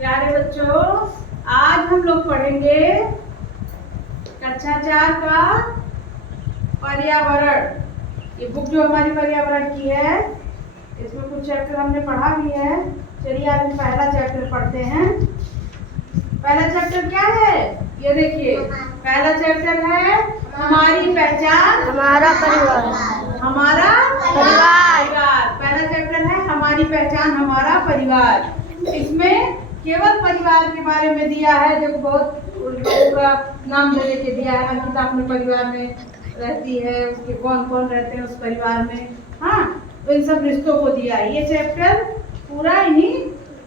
प्यारे बच्चों, आज हम लोग पढ़ेंगे कक्षा 4 का पर्यावरण। ये बुक जो हमारी पर्यावरण की है, इसमें कुछ चैप्टर हमने पढ़ा भी है। चलिए आज हम पहला चैप्टर पढ़ते हैं। पहला चैप्टर क्या है? ये देखिए, पहला चैप्टर है हमारी पहचान हमारा परिवार। हमारा परिवार। पहला चैप्टर है हमारी पहचान हमारा परिवार। इसमें केवल परिवार के बारे में दिया है। जो बहुत लोगों का नाम दे के दिया है। अंकिता अपने परिवार में रहती है, उसके कौन कौन रहते हैं उस परिवार में। हाँ, तो इन सब रिश्तों को दिया है। ये चैप्टर पूरा इन्हीं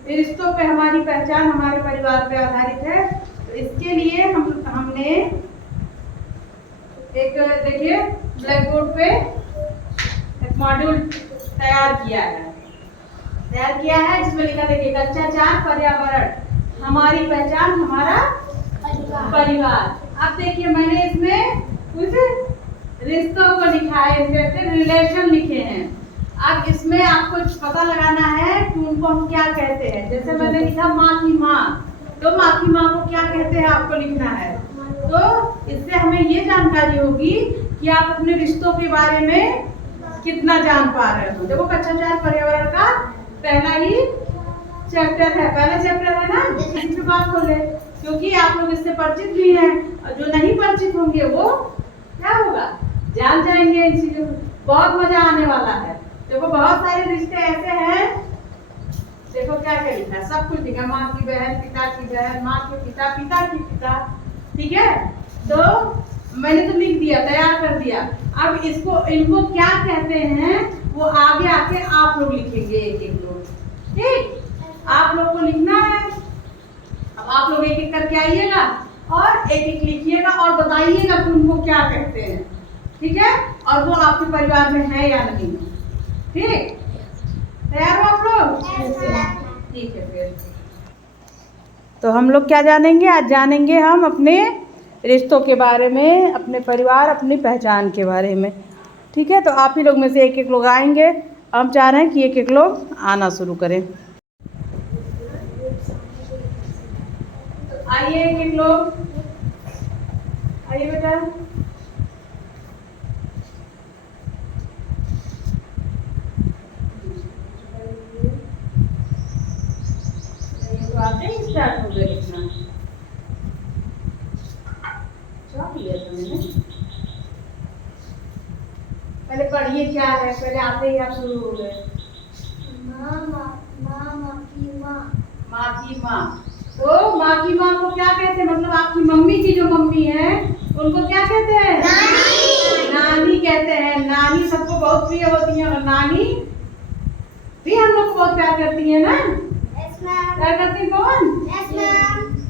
रिश्तों पे, हमारी पहचान हमारे परिवार पे आधारित है। तो इसके लिए हमने एक, देखिए, ब्लैक बोर्ड पे एक मॉड्यूल तैयार किया है जिसमें लिखा, देखिए, कक्षा 4 पर्यावरण हमारी पहचान हमारा परिवार। अब देखिए, मैंने इसमें कुछ रिश्तों को लिखा है, जैसे रिलेशन लिखे हैं। अब इसमें आपको पता लगाना है कि उनको हम क्या कहते हैं। जैसे मैंने लिखा माँ की माँ, तो माँ की माँ को क्या कहते हैं आपको लिखना है। तो इससे हमें ये जानकारी होगी कि आप अपने रिश्तों के बारे में कितना जान पा रहे हो। देखो, कक्षा 4 पर्यावरण का पहला ही चैप्टर है, पहला चैप्टर है ना। इस पे बात खोले, क्योंकि आप लोग इससे परिचित भी हैं, और जो नहीं परिचित होंगे वो क्या होगा, जान जाएंगे इन चीजों को। बहुत मजा आने वाला है। देखो, बहुत सारे रिश्ते ऐसे हैं। देखो क्या क्या लिखा है, सब कुछ लिखा, माँ की बहन, पिता की बहन, माँ के पिता, पिता की पिता। ठीक है, तो मैंने तो लिख दिया, तैयार कर दिया। अब इनको क्या कहते हैं वो आगे आके आप लोग लिखेंगे, एक एक लोग। ठीक, आप लोग को लिखना है। अब आप लोग एक एक करके आइएगा और एक एक लिखिएगा और बताइएगा कि उनको क्या कहते हैं। ठीक है, और वो आपके परिवार में है या नहीं। ठीक, तैयार हो आप लोग? ठीक है, फिर तो हम लोग क्या जानेंगे आज? जानेंगे हम अपने रिश्तों के बारे में, अपने परिवार, अपनी पहचान के बारे में। ठीक है, तो आप ही लोग में से एक एक लोग आएंगे। हम चाह रहे हैं कि एक एक लोग आना शुरू करें। आइए एक एक लोग, आइए बेटा। तो आते ही स्टार्ट हो गए लिखना। पहले पढ़िए क्या है, पहले आते ही आप शुरू हो गए। माँ की माँ। तो माँ की माँ को क्या कहते हैं? मतलब आपकी मम्मी की जो मम्मी है उनको क्या कहते हैं? नानी कहते हैं। नानी सबको बहुत प्रिय होती है, और नानी भी हम लोग को बहुत प्यार करती है ना। प्यार करती कौन?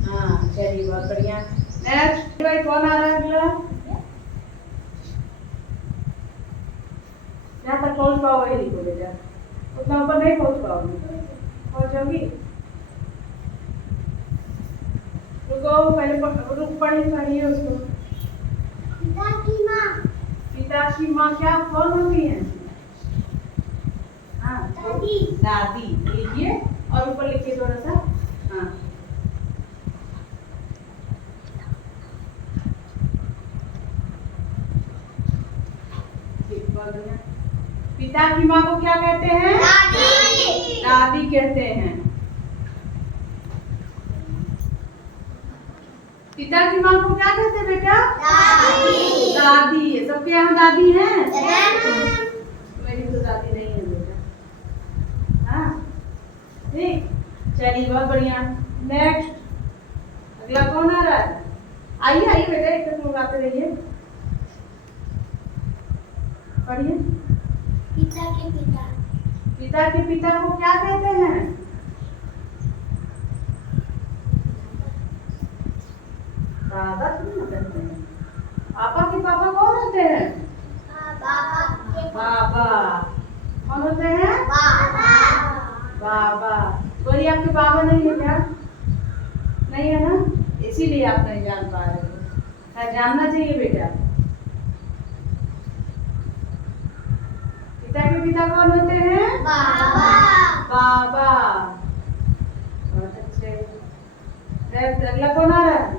हाँ, चलिए, बहुत बढ़िया। नेक्स्ट भाई, कौन आ रहा है अगला? जहाँ तक पहुँच पाओ वही लिखो बेटा, उतना ऊपर नहीं पहुँच पाओगे। पहुँचोगी? रुको, पहले पढ़िए उसको। पिता की माँ क्या कौन होती है? हाँ, दादी लिखिए, और ऊपर लिखिए थोड़ा सा। हाँ, पिता की माँ को क्या कहते हैं? दादी कहते हैं। पिता की माँ को क्या कहते हैं बेटा? दादी। सबके यहाँ दादी है? मेरी तो दादी नहीं है बेटा। हाँ, ठीक, चलिए, बहुत बढ़िया। नेक्स्ट, अगला कौन आ रहा है? आइए आइए बेटा, एक तक लोग आते रहिए। पढ़िए। पिता के पिता को क्या कहते हैं? दादा क्यों ना कहते हैं? पापा के पापा कौन होते हैं? बाबा। कौन होते हैं? बाबा। कोई आपके बाबा नहीं है क्या? नहीं है ना, इसीलिए आप नहीं जान पा रहे हो। जानना चाहिए बेटा। पिता के पिता कौन होते हैं? बाबा। बहुत अच्छे। अगला कौन आ रहा है?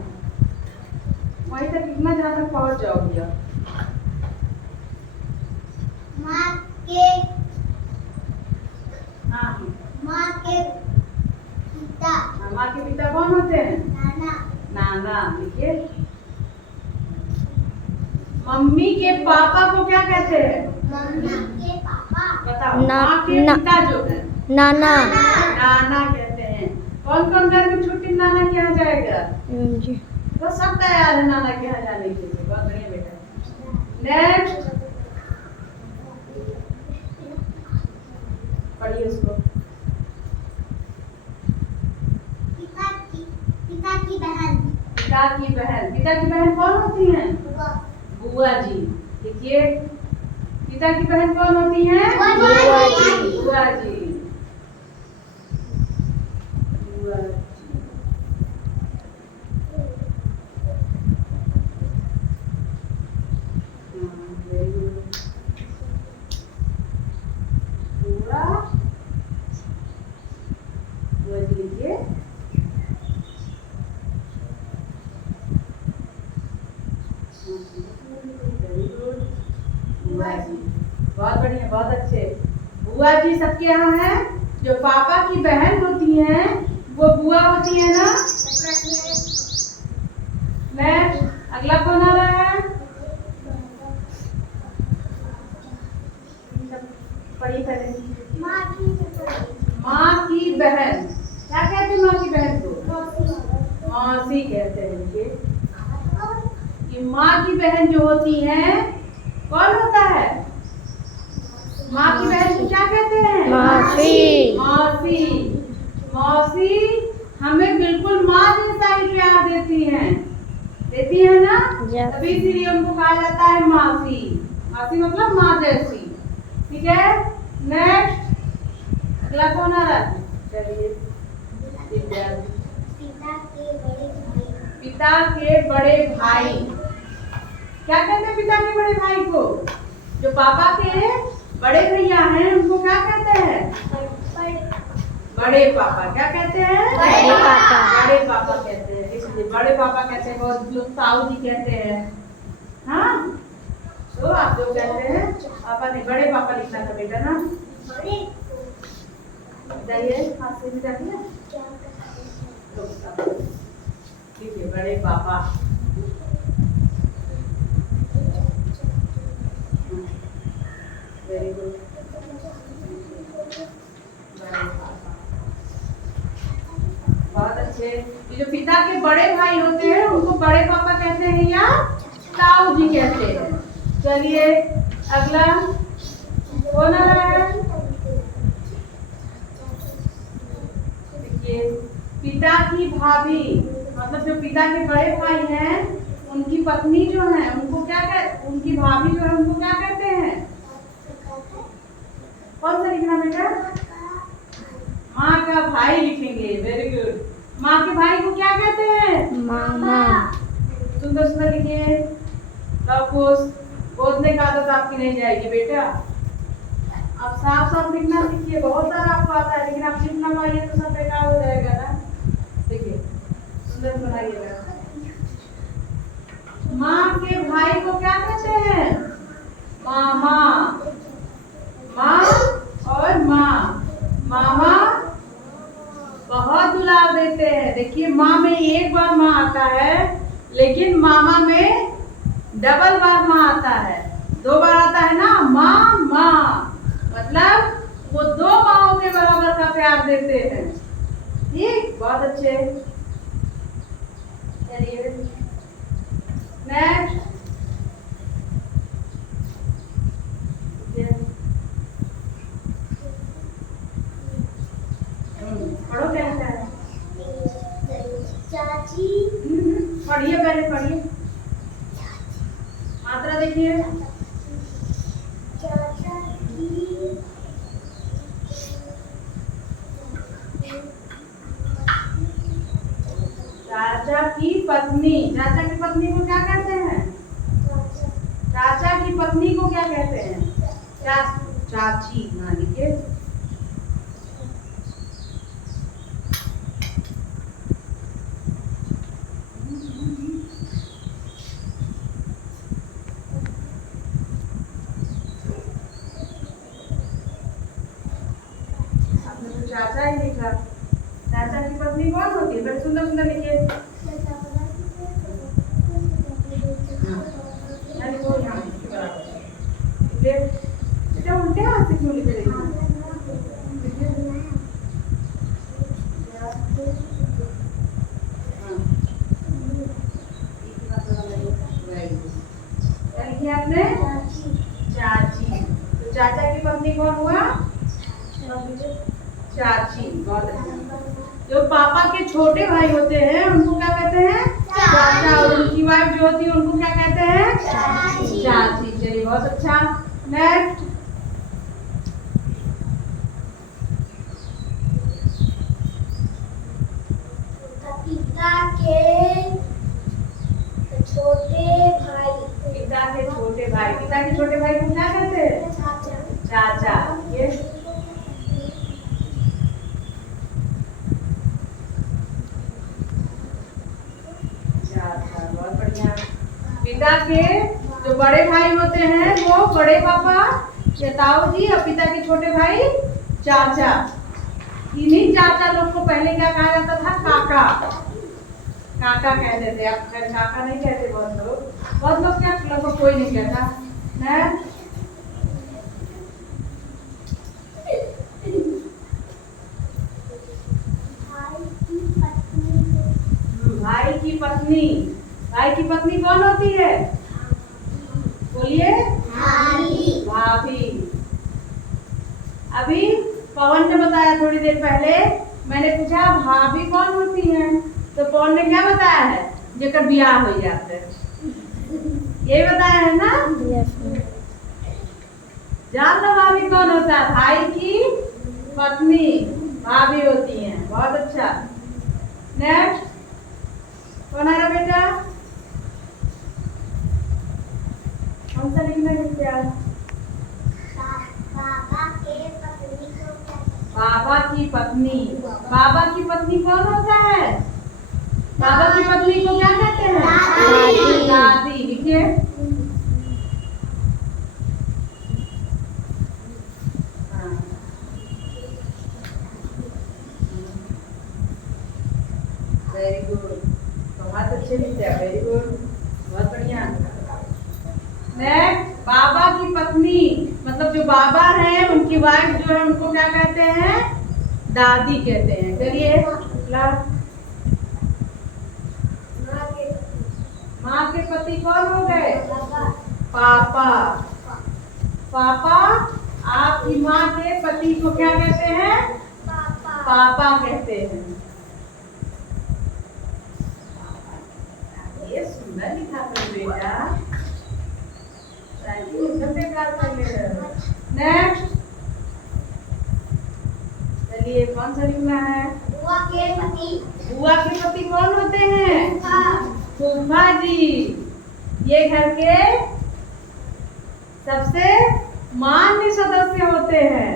वहीं तक कितना जहाँ तक पहुँच जाओगी अब? माँ के हाँ माँ के पिता माँ के पिता कौन होते हैं? नाना नाना। लिखिए। मम्मी के पापा को क्या कहते हैं? मम्मी के पापा बताओ। माँ के पिता जो है नाना नाना कहते हैं। कौन कौन घर में छुट्टी में नाना के यहाँ जाएगा? जी तो सब तैयार है नाना के यहाँ जाने के लिए। बहुत बढ़िया बेटा। नेक्स्ट पढ़िए उसको। पिता की बहन पिता की बहन। पिता की बहन कौन होती हैं? बुआ जी। देखिए पिता की बहन कौन होती हैं? बुआ जी। बुआ जी। बुआ जी। very good. बुआ जी लिखिए। Very good. बुआ जी। बहुत बढ़िया, बहुत अच्छे। बुआ जी सबके यहाँ है। जो पापा की बहन होती हैं वो बुआ होती है ना। नेक्स्ट अगला कौन आ रहा है? पढ़िए पहले। माँ की बहन। क्या कहते हैं माँ की बहन को? मौसी कहते हैं। देखिए कि माँ की बहन जो होती है कौन होता है? माँ की बहन को क्या कहते हैं? मौसी। मौसी। मौसी हमें बिल्कुल माँ जैसा ही प्यार देती हैं। देती है ना? Yes. तभी इसीलिए उनको कहा जाता है मासी। मासी मतलब माँ जैसी। ठीक है। नेक्स्ट अगला कौन आ रहा है? चलिए। पिता के बड़े भाई। क्या कहते हैं पिता के बड़े भाई को? जो पापा के बड़े भैया हैं उनको क्या कहते हैं? बड़े पापा। क्या कहते हैं? बड़े पापा। बड़े पापा कहते हैं। इसलिए बड़े पापा कहते हैं। बहुत लोग ताऊ जी कहते हैं। हाँ तो आप लोग कहते हैं पापा ने बड़े पापा लिखना था बेटा ना। जाइए हाथ से भी जाइए। ठीक है बड़े पापा। Very good. बहुत अच्छे। ये जो पिता के बड़े भाई होते हैं उनको बड़े पापा कहते हैं या ताऊ जी कहते हैं। चलिए अगला कौन आ रहा है? देखिए पिता की भाभी मतलब जो पिता के बड़े भाई हैं उनकी पत्नी जो है उनको क्या कहते? उनकी भाभी जो है उनको क्या कहते हैं? कौन सा लिखना बेटा? माँ का भाई लिखेंगे। Very good. माँ के भाई को क्या कहते हैं? मामा। सुंदर सुंदर लिखिए। बोलने का आदत आपकी नहीं जाएगी बेटा। आप साफ साफ लिखना सीखिए। बहुत सारा आपको आता है लेकिन आप लिख ना पाइए तो सब बेकार हो जाएगा ना। देखिए सुंदर बनाइएगा। माँ के भाई को क्या कहते हैं? मामा। माँ और माँ। मामा बहुत दुलार देते हैं। देखिए माँ में एक बार माँ आता है लेकिन मामा में डबल बार माँ आता है। 2 बार आता है ना माँ माँ। मतलब वो 2 माँओं के बराबर का प्यार देते हैं। ठीक बहुत अच्छे। चलिए नेक्स्ट। पढ़ो क्या लिखा है? चाची पढ़िए पहले पढ़िए। मात्रा देखिए। चाचा की चाचा की पत्नी। चाचा की पत्नी को क्या कहते हैं? चाचा की पत्नी को क्या कहते हैं? चाची। हाँ लिखिए। पत्नी कौन होती है? बड़े सुंदर सुंदर लिखिए। यानी वो यहाँ इसके बराबर है। लिखिए। बेटा उल्टे हाथ से क्यों लिख रही हो? क्या लिखिए आपने? चाची। तो चाचा की पत्नी कौन हुआ? चाची। बहुत अच्छा। जो पापा के छोटे भाई होते हैं उनको क्या कहते हैं? चाचा। और उनकी वाइफ जो होती है उनको क्या कहते हैं? चाची। चाची। चलिए बहुत अच्छा। नेक्स्ट। पिता के छोटे भाई। पिता के छोटे भाई। पिता के छोटे भाई को क्या कहते हैं? चाचा। ये चाचा। बहुत बढ़िया। पिता के जो बड़े भाई होते हैं वो बड़े पापा या ताऊ जी, और पिता के छोटे भाई चाचा। इन्हीं चाचा लोग को पहले क्या कहा जाता था? काका। काका कहते थे। अब खैर काका नहीं कहते बहुत लोग क्या, लगभग कोई नहीं कहता है। भाई की पत्नी। भाई की पत्नी कौन होती है? बोलिए। भाभी। अभी पवन ने बताया थोड़ी देर पहले, मैंने पूछा भाभी कौन होती है, तो पवन ने क्या बताया है? जेकर ब्याह हो जाते हैं। यही बताया है ना? जान लो भाभी कौन होता है? भाई की पत्नी भाभी होती है। बहुत अच्छा। नेक्स्ट। कौन आ रहा बेटा? कौन सा लिखना है क्या? बाबा की पत्नी। बाबा की पत्नी कौन होता है? बाबा की पत्नी को क्या कहते हैं? दादी। दादी। लिखिए। Very good. बहुत अच्छे लिखते हैं। Very good. बहुत बढ़िया। नेक्स्ट। बाबा की पत्नी मतलब जो बाबा हैं उनकी वाइफ जो है उनको क्या कहते हैं? दादी कहते हैं। चलिए। माँ के पति कौन हो गए? पापा। पापा। आपकी माँ के पति को क्या कहते हैं? पापा कहते हैं। ये सुंदर लिखा था बेटा। नेक्स्ट। चलिए कौन सा लिखना है? बुआ के पति। बुआ के पति कौन होते हैं? फूफा जी। ये घर के सबसे मान्य सदस्य होते हैं।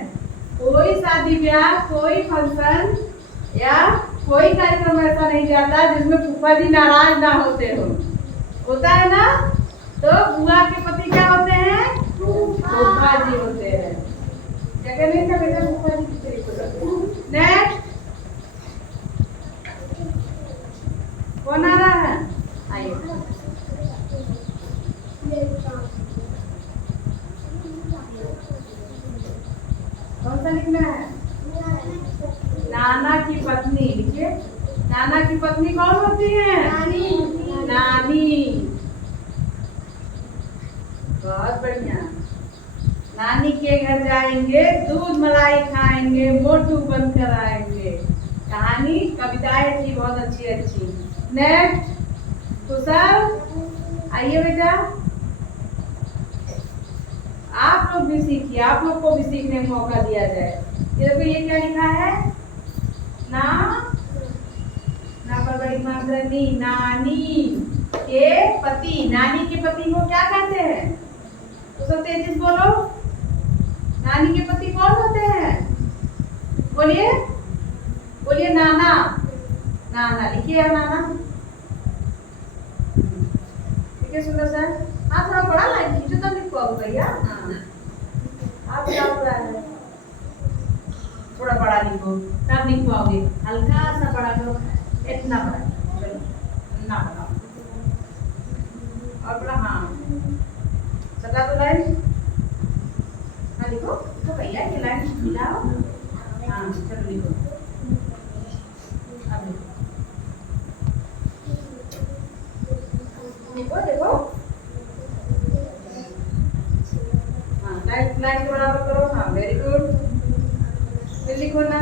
कोई शादी ब्याह, कोई फंक्शन या कोई कार्यक्रम ऐसा नहीं जाता जिसमें फूफा जी नाराज ना होते हो। होता है ना? तो बुआ के पति क्या होते हैं? फूफा जी होते हैं। जगह नहीं था बेटा, फूफा जी की तरीके से। नेक्स्ट। कौन आ रहा है? आइए। कौन सा लिखना है? नाना की पत्नी। लिखिए। नाना की पत्नी कौन होती है? नानी। बहुत बढ़िया। नानी के घर जाएंगे, दूध मलाई खाएंगे, मोटू बनकर आएंगे। कहानी कविताएं थी बहुत अच्छी अच्छी। नेक्स्ट। कुशल आइए बेटा। आप लोग भी सीखिए, आप लोग को भी सीखने का मौका दिया जाए। ये देखो ये क्या लिखा है? ना पर बड़ी मात्रा नानी के पति। नानी के पति को क्या कहते हैं? तो सब तेजी से बोलो। नानी के पति कौन होते हैं? बोलिए। बोलिए नाना। नाना। लिखिए नाना। लिखिए सुंदर सर। हाँ थोड़ा बड़ा लाइन खींचो तब लिख पाओ भैया। हाँ आप क्या हो रहा है? थोड़ा थोड़ा बड़ा लिखो, तब लिख पाओगे। हल्का सा बड़ा करो, इतना बड़ा, चलो ना बनाओ और बड़ा। हाँ सटा दो लाइन। हाँ लिखो लिखो भैया, ये लाइन मिलाओ। हाँ चलो लिखो, अब लिखो देखो। हाँ लाइन लाइन के बराबर करो। हाँ वेरी गुड। फिर लिखो ना।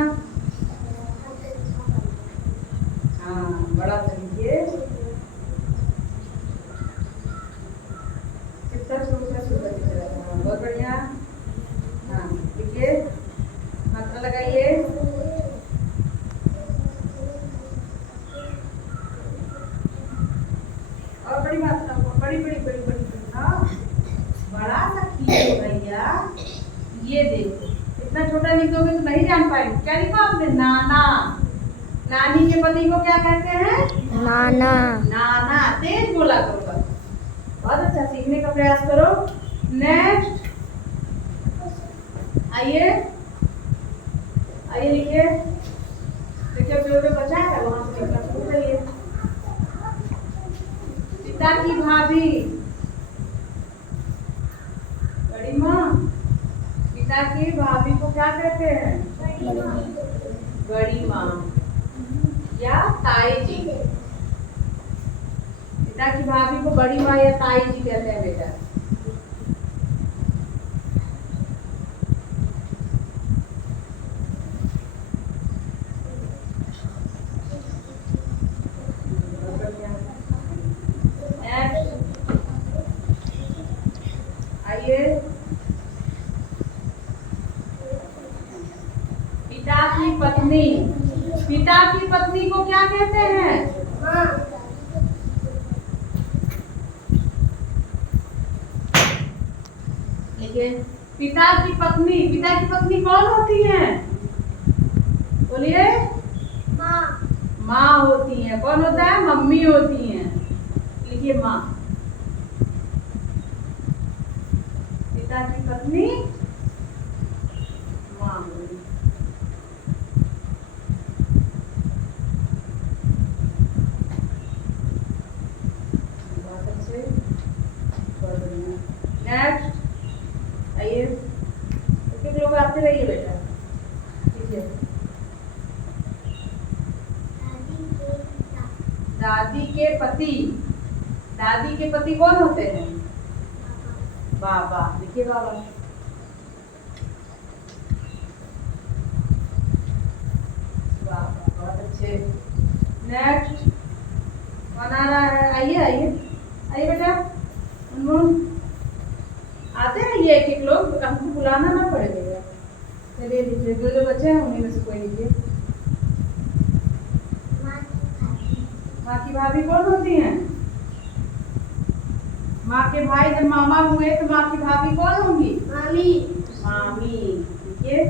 हाँ बड़ा सा लिखिए, कितना छोटा छोटा दिख रहा है। हाँ बहुत बढ़िया। हाँ लिखिए, मात्रा लगाइए। और बड़ी मात्रा, बड़ी बड़ी बड़ी बड़ी बड़ी। हाँ बड़ा सा खींचो भैया। ये देखो, इतना छोटा लिखोगे तो नहीं जान पाएंगे। क्या लिखा आपने? नाना। नानी के पति को क्या कहते हैं? नाना। नाना। तेज बोला करो बस। बहुत अच्छा, सीखने का प्रयास करो। नेक्स्ट आइए, आइए लिखिए। देखिए जो जो बचा है वहां से लिखना शुरू करिए। पिता की भाभी, बड़ी माँ। पिता की भाभी को क्या कहते हैं? बड़ी माँ या ताई जी। पिता की भाभी को बड़ी माँ या ताई जी कहते हैं बेटा। आइए, पिता की पत्नी। पिता की पत्नी को क्या कहते हैं? माँ। देखिए, पिता की पत्नी। पिता की पत्नी कौन होती है? बोलिए। माँ। माँ होती है। कौन होता है? मम्मी होती है। लिखिए माँ। पिता की पत्नी माँ होती है। बहुत अच्छे, बहुत बढ़िया। नेक्स्ट आइए, एक लोग आते रहिए बेटा। ठीक है। दादी के पति। दादी के पति कौन होते हैं? बाबा। देखिए बाबा। बाबा, बहुत अच्छे। नेक्स्ट कौन आ रहा है? आइए आइए आइए बेटा। अनमोल आते हैं ये एक एक लोग, हमको बुलाना ना पड़ेगा। चलिए लिखिए, जो जो बच्चे हैं उन्हीं में से कोई लिखिए। माँ की भाभी कौन होती हैं? माँ के भाई जब मामा हुए तो माँ की भाभी कौन होंगी? मामी। मामी। देखिए,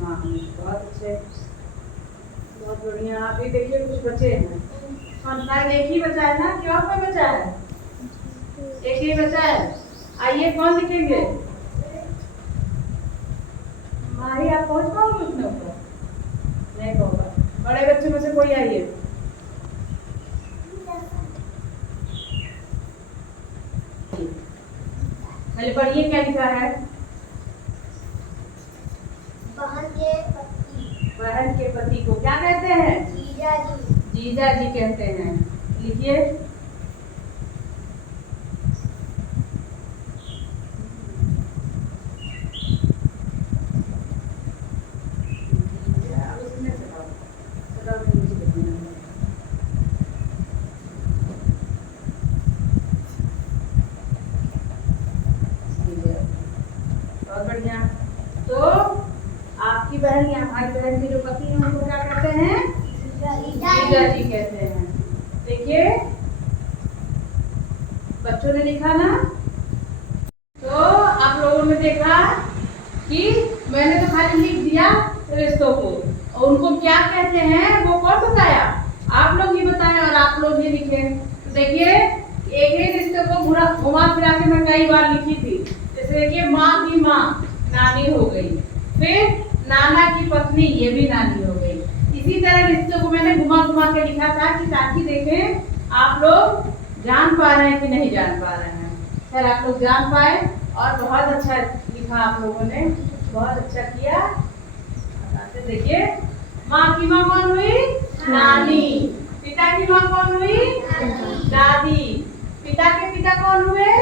मामी। बहुत अच्छे, बहुत बढ़िया। आप भी देखिए, कुछ बचे हैं। और शायद एक ही बचा है ना, कि और कोई बचा है? एक ही बचा है। आइए, कौन लिखेंगे? माही, आप पहुंच पाओगे उसमें ऊपर? नहीं होगा। बड़े बच्चे में से कोई आइए। पहले पढ़िए क्या लिखा है? बहन के पति। बहन के पति को क्या कहते हैं? जीजा जी। जीजा जी कहते हैं। लिखिए। बहुत बढ़िया। तो आपकी बहन या हमारी बहन के जो पति हैं उनको क्या कहते हैं? जीजा जी कहते हैं। देखिए, बच्चों ने लिखा ना, तो आप लोगों ने देखा कि मैंने तो खाली लिख दिया रिश्तों को, और उनको क्या कहते हैं वो कौन बताया? आप लोग ही बताएं और आप लोग ही लिखे। तो देखिए एक ही रिश्ते को पूरा घुमा फिरा के मैं कई बार लिखी थी। जैसे देखिए माँ की माँ नानी हो गई, फिर नाना की पत्नी ये भी नानी हो गई। इसी तरह रिश्ते को मैंने घुमा घुमा के लिखा था कि ताकि देखें आप लोग जान पा रहे हैं कि नहीं जान पा रहे हैं। खैर आप लोग जान पाए और बहुत अच्छा लिखा आप लोगों ने, बहुत अच्छा किया। देखिए माँ की माँ कौन हुई? नानी। पिता की माँ कौन हुई? दादी। पिता के पिता कौन हुए?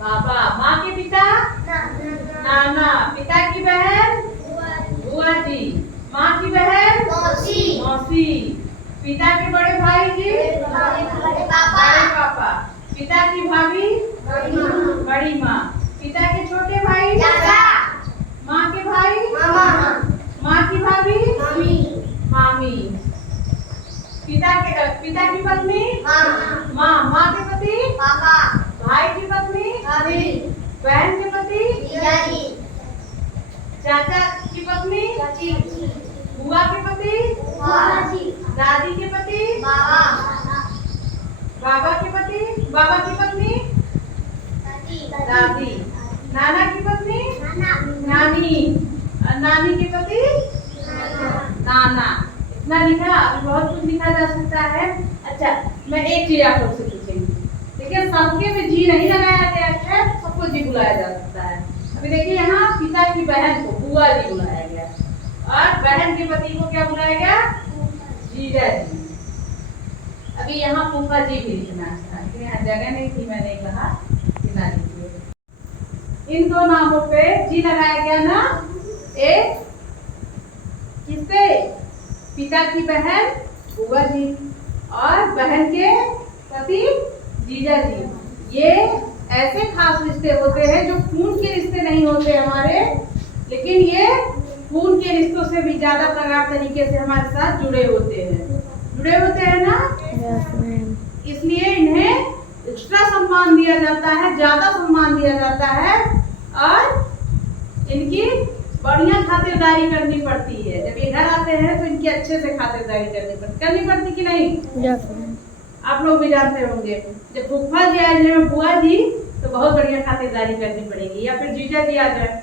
बाबा। माँ के पिता? नाना। पिता की बहन? बुआ जी। माँ की बहन? मौसी। पिता के बड़े भाई जी? बड़े पापा। पिता की भाभी? बड़ी माँ। पिता के छोटे भाई? माँ के भाई? माँ की भाभी? मामी। पिता की पत्नी? माँ के पति? भाई की पत्नी? बहन के पति? चाचा की पत्नी? बुआ के पति? दादी के पति? बाबा के पति? बाबा की पत्नी? दादी। नाना की पत्नी? नानी। और नानी के पति? नाना। इतना लिखा, अभी बहुत कुछ लिखा जा सकता है। अच्छा, मैं एक चीज आप लोग से पूछेंगी। देखिए सबके में जी नहीं लगाया गया है, सबको जी बुलाया जा सकता है। अभी देखिए यहाँ पिता की बहन को बुआ जी बुलाया गया और बहन के पति को क्या बुलाया गया? जीजा जी। अभी यहाँ फूफा जी भी लिखना है, लेकिन यहाँ जगह नहीं थी, मैंने कहा कि ना लिखिए। इन दो नामों पे जी लगाया गया ना। एक किससे? पिता की बहन बुआ जी और बहन के पति जीजा जी। ये ऐसे खास रिश्ते होते हैं जो खून के रिश्ते नहीं होते हमारे, लेकिन ये खून के रिश्तों से भी ज्यादा प्रगाढ़ तरीके से हमारे साथ जुड़े होते हैं ना। इसलिए इन्हें एक्स्ट्रा सम्मान दिया जाता है, ज्यादा सम्मान दिया जाता है और इनकी बढ़िया खातिरदारी करनी पड़ती है। जब ये घर आते हैं तो इनकी अच्छे से खातिरदारी करनी पड़ती कि नहीं? आप लोग भी जानते होंगे, जब फूफा जी आ जाए, बुआ जी, तो बहुत बढ़िया खातिरदारी करनी पड़ेगी, या फिर जीजा जी आ जाए।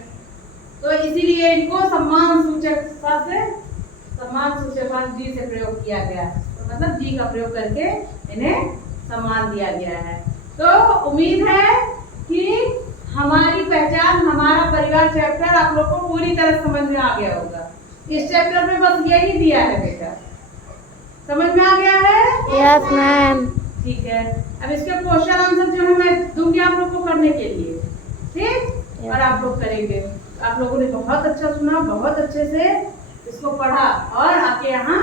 तो इसीलिए इनको सम्मान सूचक जी से प्रयोग किया गया, तो मतलब जी का प्रयोग करके इन्हें सम्मान दिया गया है। तो उम्मीद है कि हमारी पहचान, हमारा परिवार चैप्टर आप लोग को पूरी तरह समझ में आ गया होगा। इस चैप्टर में बस यही दिया है बेटा, समझ में आ गया है? Yes ma'am. ठीक है, अब इसके क्वेश्चन आंसर जो है मैं दूंगी आप लोग को करने के लिए, ठीक? और आप लोग करेंगे। आप लोगों ने बहुत अच्छा सुना, बहुत अच्छे से इसको पढ़ा और आके यहाँ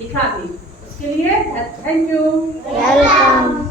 लिखा भी। उसके लिए थैंक यू। वेलकम।